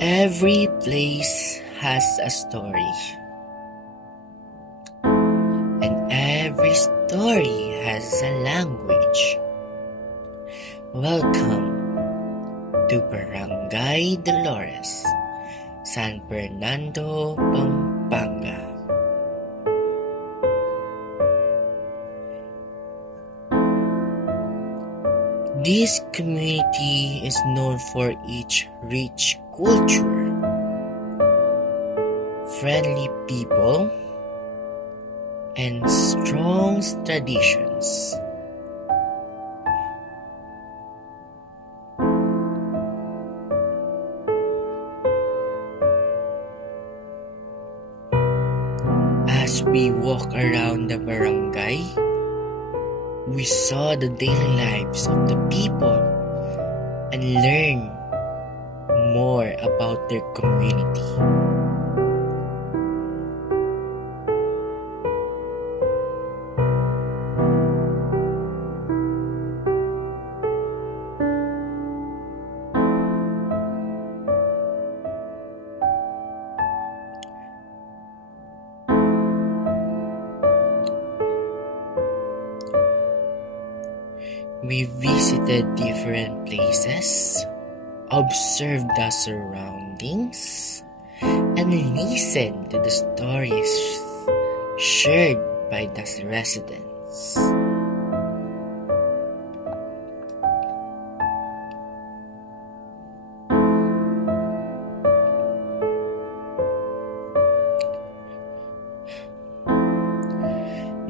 Every place has a story, and every story has a language. Welcome to Barangay Dolores, San Fernando, Pampanga. This community is known for its rich culture, friendly people, and strong traditions. As we walk around the barangay, we saw the daily lives of the people and learn more about their community. We visited different places, observed the surroundings, and listened to the stories shared by the residents.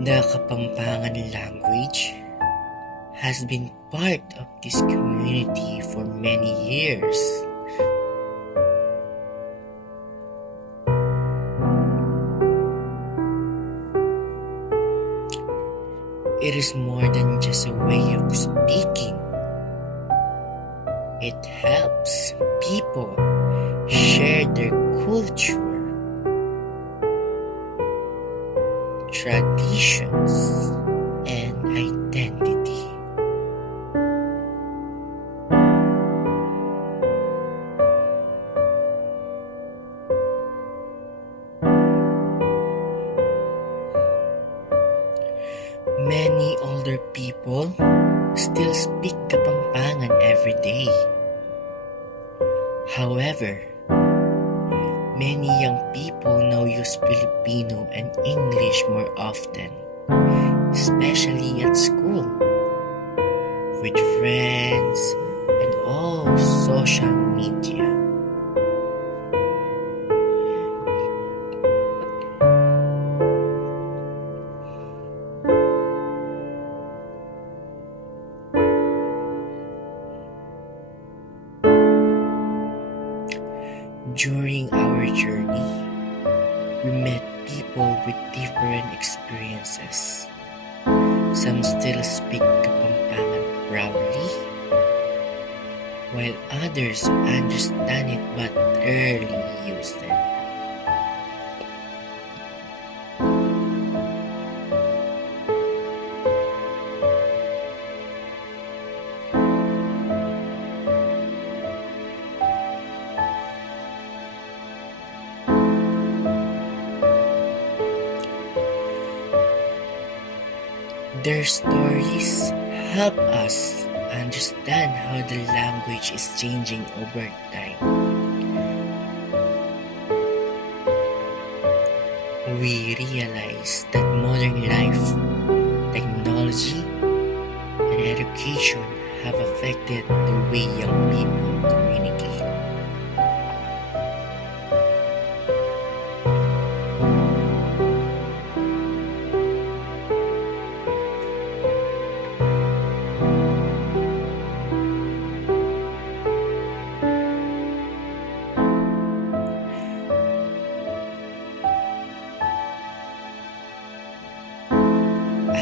The Kapampangan language has been part of this community for many years. It is more than just a way of speaking. It helps people share their culture, traditions, and identity. Many older people still speak Kapampangan every day. However, many young people now use Filipino and English more often, especially at school, with friends, and all social media. During our journey, we met people with different experiences. Some still speak Kapampangan proudly, while others understand it but rarely use it. Their stories help us understand how the language is changing over time. We realize that modern life, technology, and education have affected the way young people communicate.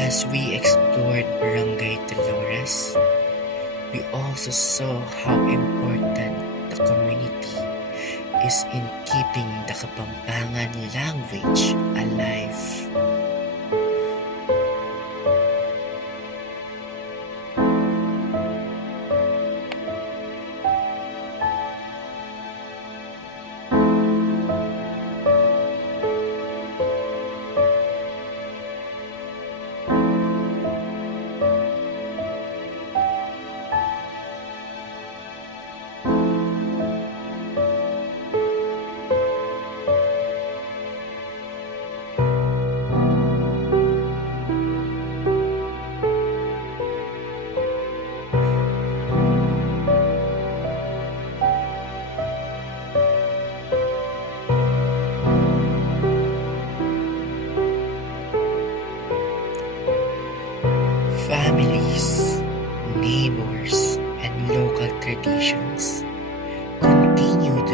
As we explored Barangay Dolores, we also saw how important the community is in keeping the Kapampangan language alive.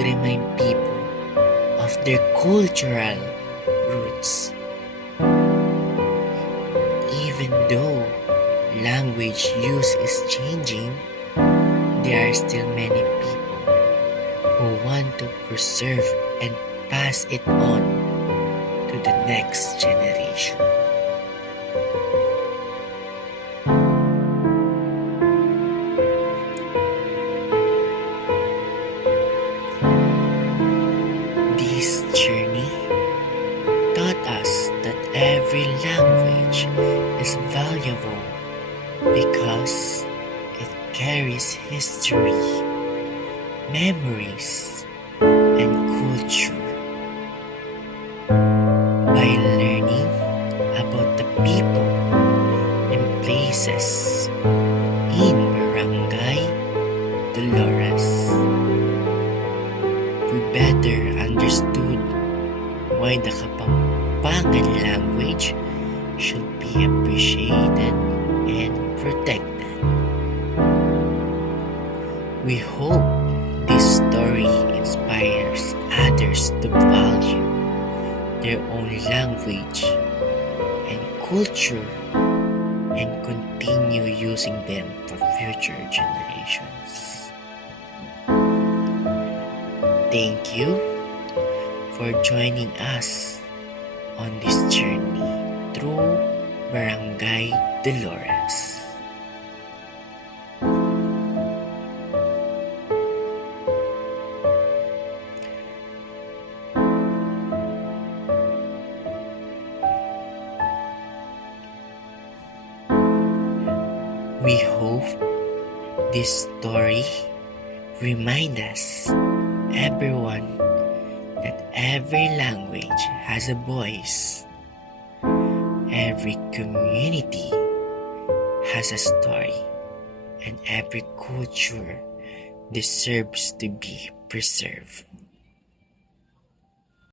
remind people of their cultural roots. Even though language use is changing, there are still many people who want to preserve and pass it on to the next generation. This journey taught us that every language is valuable because it carries history, memories, and culture. By learning about the people and places in Barangay Dolores, we better understood why the Kapampangan language should be appreciated and protected. We hope this story inspires others to value their own language and culture and continue using them for future generations. Thank you for joining us on this journey through Barangay Dolores. We hope this story reminds us, everyone, that every language has a voice. Every community has a story, and every culture deserves to be preserved.